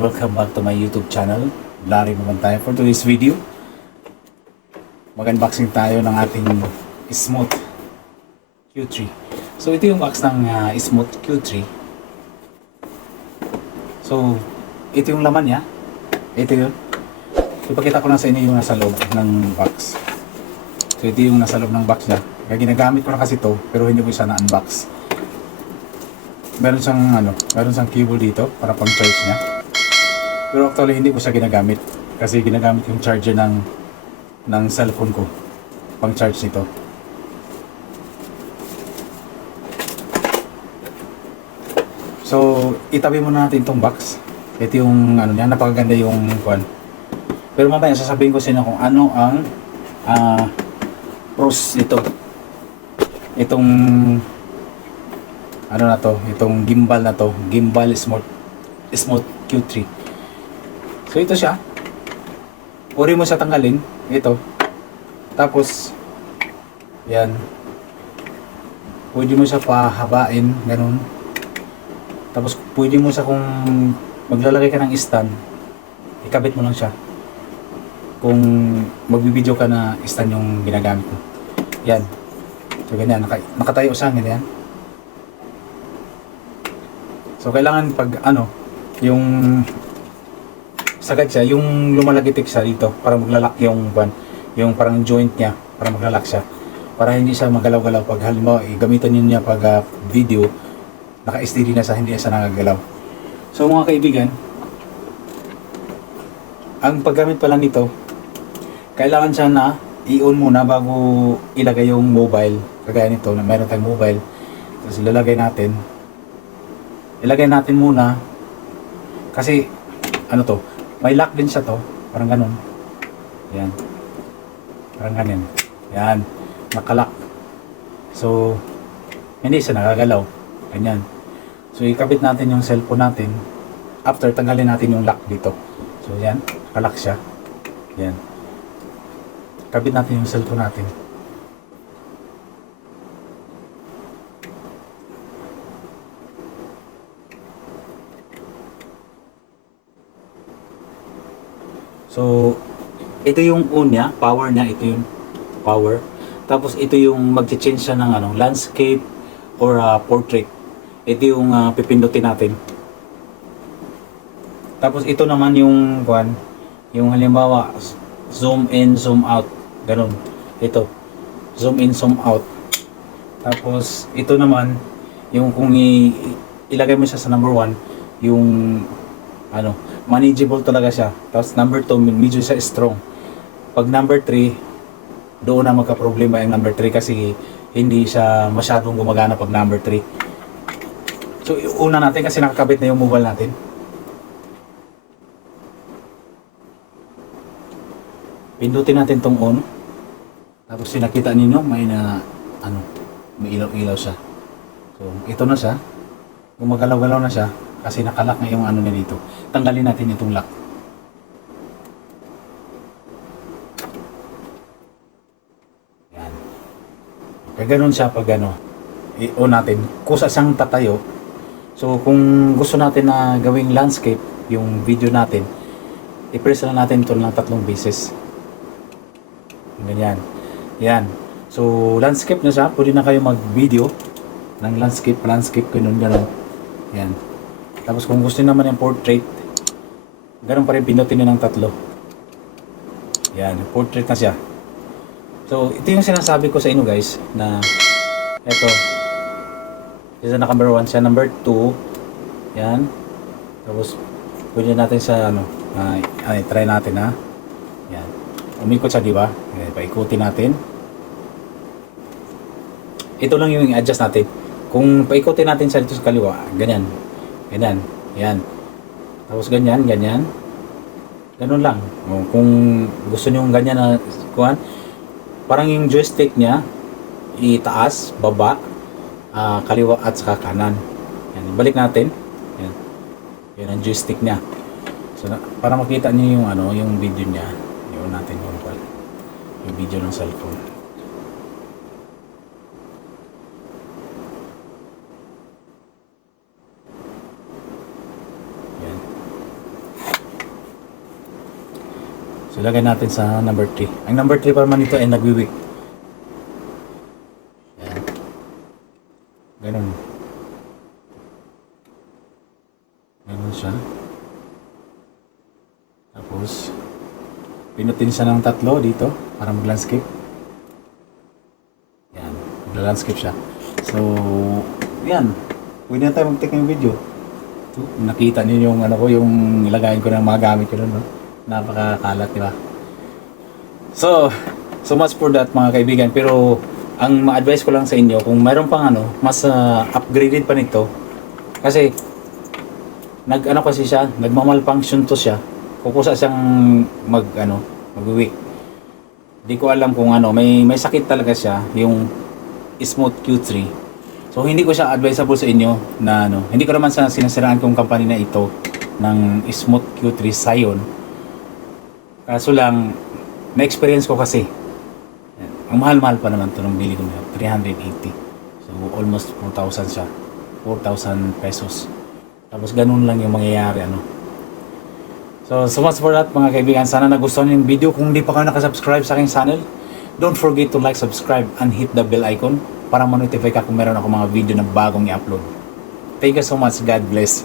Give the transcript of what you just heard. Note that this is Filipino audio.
welcome back to my YouTube channel. Larry naman tayo for today's video. Mag-unboxing tayo ng ating Smooth Q3. So ito yung box ng Smooth Q3. So ito yung laman niya. Ito yun. Ipakita ko na sa inyo yung nasa loob ng box. So ito yung nasa loob ng box niya. Kaya ginagamit ko na kasi ito pero hindi ko siya na-unbox. Meron siyang cable dito para pang charge niya. Pero actually hindi ko siya ginagamit kasi ginagamit yung charger ng cellphone ko pang charge nito. So itabi muna natin itong box. Ito yung niya, napakaganda yung kwan. Pero mamaya sasabihin ko sa inyo kung ano ang pros nito. Itong itong gimbal na to, gimbal Smooth Q3. So ito siya. Uri mo siya tanggalin, ito. Tapos yan. Pwede mo siya pahabain, ganun. Tapos pwede mo siya kung maglalagay ka ng stand, ikabit mo lang siya. Kung magbibideo ka na stand yung ginagamit mo. Yan. So ganyan, nakatayo siya ganyan. So kailangan pag yung sagad siya, yung lumalagitik siya dito para maglalak yung parang joint niya para maglalak siya. Para hindi siya magalaw-galaw pag halimbawa gamitan niyo niya pag video, naka-steady na siya, hindi siya nagagalaw. So mga kaibigan, ang paggamit pala nito, kailangan siya na i-on muna bago ilagay yung mobile. Kagaya nito, na meron tayong mobile. Tapos ilagay natin muna kasi may lock din siya to, parang ganun. Yan, parang ganun. Yan, nakalock. So hindi siya nakagalaw, ganyan. So ikabit natin yung cellphone natin after tanggalin natin yung lock dito. So yan, nakalock siya. Yan, kabit natin yung cellphone natin. So, ito yung on niya, power niya, ito yung power. Tapos ito yung mag-change siya ng landscape or portrait. Ito yung pipindutin natin. Tapos ito naman yung yung halimbawa zoom in, zoom out, ganun. Ito, zoom in, zoom out. Tapos ito naman yung kung ilagay mo siya sa number 1, yung manageable talaga siya. Tapos number 2, medyo siya strong. Pag number 3, doon na magka-problema yung number 3 kasi hindi siya masyadong gumagana pag number 3. So una natin kasi nakakabit na yung mobile natin. Pindutin natin tong on. Tapos nakita ninyo may may ilaw-ilaw siya. So ito na siya. Gumagalaw-galaw na siya kasi nakalock na yung na dito. Tanggalin natin itong lock. Yan. Kaya ganun siya pag i-on natin. Kusa siyang tatayo. So kung gusto natin na gawing landscape yung video natin, i-press na natin ito ng 3 beses. Ganyan. Yan. So landscape na siya. Pwede na kayo mag-video ng landscape, ganun. Yan. Tapos kung gusto naman yung portrait, ganun pa rin, pinutin nyo ng 3. Yan, portrait na siya. So ito yung sinasabi ko sa inyo guys, na ito na number 1 siya, number 2 yan. Tapos pwede natin sa try natin yan, umikot siya, diba? Paikutin natin. Ito lang yung i-adjust natin. Kung paikutin natin siya dito sa kaliwa, ganyan, yan. Tapos ganyan. Ganun lang. Kung gusto nyo ganyan na parang yung joystick niya, itaas, baba, kaliwa at saka kanan. Yan, balik natin. Yan ang joystick niya. So para makita niyo yung video niya, i-on natin yung video ng cellphone. So lagay natin sa number 3. Ang number 3 pa naman ito ay nagwi-weak. Yan. Ganun. Ganun siya. Tapos pinutin siya ng 3 dito para mag-landscape. Yan, mag-landscape siya. So, yan. Pwede na tayo mag-take ng video. Ito, nakita niyo yung yung nilagayin ko ng mga gamit ko doon, no? Napakakalat, di ba? So much for that mga kaibigan. Pero ang ma-advise ko lang sa inyo, kung mayroon pang mas upgraded pa nito, kasi kasi siya, nagmamalfunction to siya. Kukusa siyang mag-weak. Hindi ko alam kung may sakit talaga siya, yung Smooth Q3. So hindi ko siya advisable sa inyo na hindi ko naman sinasiraan kong company na ito ng Smooth Q3 Scion. Kaso lang na-experience ko kasi. Ang mahal-mahal pa naman to nung bili ko na 380. So almost 4,000 siya. 4,000 pesos. Tapos ganun lang yung mangyayari So much for that mga kaibigan. Sana nagustuhan yung video. Kung hindi pa kayo nakasubscribe sa aking channel, don't forget to like, subscribe, and hit the bell icon para ma-notify ka kung meron ako mga video na bagong i-upload. Thank you so much. God bless.